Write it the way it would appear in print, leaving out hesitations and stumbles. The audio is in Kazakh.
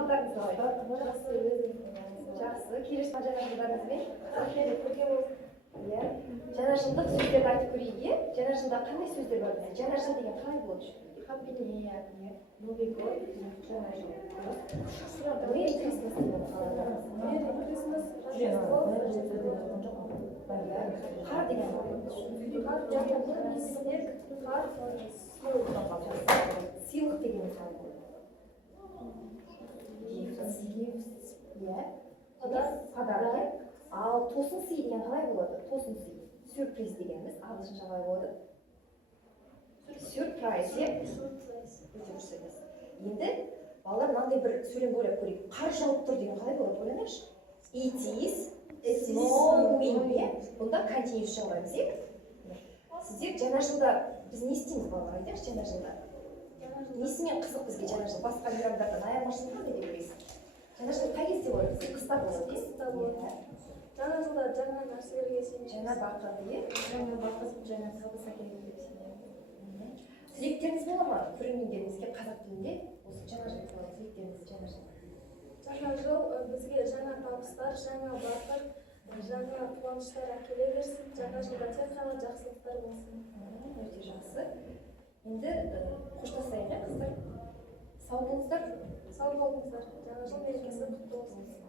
қалдарыңыз қалай? Жақсы. Келе жатқан жаңа жылдарыңызбен көрген болсын. Иә. Жаңа жылдық сөздерді айтып көрейік, иә? Жаңа жылда қандай сөздер бар бізде? Жаңа жыл деген қалай болады? Happy New Year, Новый год, жаңа жыл. Merry Christmas деген қалай? Merry Christmas, Рождество, қар деген қар, жаңбыр, снег, қар, сыйлық деген қалай болады? Подарок. Ал тосын сый деген қалай болады? Тосын сый. Сюрприз дегеніміз ағылшынша қалай болады? Сюрприз, иә? Енді балалар мынандай бір сөйлем ойлап көрейік. Қар жауып тұр деген қалай болады? Ойлаңдаршы. It is snowing, иә? Бұнда continuous шығарамыз, иә? Сіздер жаңа жылда біз не істейміз балалар? Айтайықшы жаңа жылда. Несімен қызық бізге жаңа жыл? Басқа мейрамдардан айырмашылығы қандай деп ойлайсыз? Жаңа жыл қай кезде болады? Қыста болады, иә? Жаңа жылда жаңа нәрселерге сенеміз. Жаңа бақыт, иә? Жаңа бақыт, жаңа табыс әкеледі деп сенемін. Тілектеріңіз бола ма? Көрермендеріңізге қазақ тілінде осы жаңа жыл туралы тілектеріңіз жаңа жыл. Жаңа жыл бізге жаңа табыстар, жаңа бақыт, жаңа қуаныштар әкеле берсін. Жаңа жылда тек қана жақсылықтар болсын. Өте жақсы. Енді қоштасайық, иә қыздар. Сау болыңыздар. Сау болыңыздар. Жаңа жыл мерекесі құтты болсын.